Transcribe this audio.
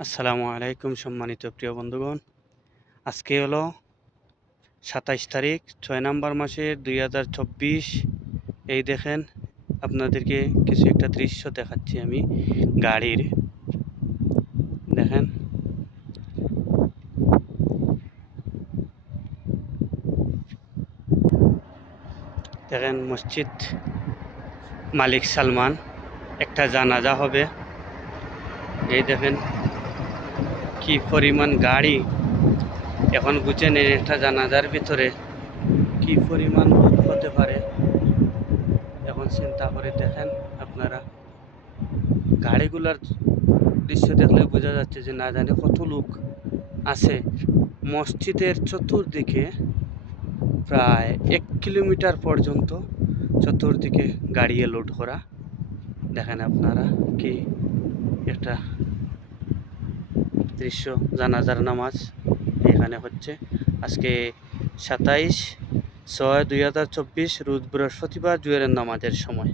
আসসালামু আলাইকুম সম্মানিত প্রিয় বন্ধুগণ। আজকে হলো 27 তারিখ 6 নম্বর মাসের 2024। এই দেখেন, আপনাদেরকে কিছু একটা দৃশ্য দেখাচ্ছি আমি গাড়ির। দেখেন, দেখেন মসজিদ মালিক সালমান, একটা জানাজা হবে। এই দেখেন কি পরিমাণ গাড়ি। এখন বুঝেন এই একটা জানাজার ভিতরে কি পরিমাণ লোক হতে পারে। এখন চিন্তা করে দেখেন আপনারা, গাড়িগুলার দৃশ্য দেখলে বোঝা যাচ্ছে যে না জানি কত লোক আছে। মসজিদের চতুর্দিকে প্রায় 1 কিলোমিটার পর্যন্ত চতুর্দিকে গাড়ি লোড করা। দেখেন আপনারা কি একটা দৃশ্য। জানাজার নামাজ এখানে হচ্ছে আজকে 27/6/2024 রোজ বৃহস্পতিবার জুয়েরের নামাজের সময়।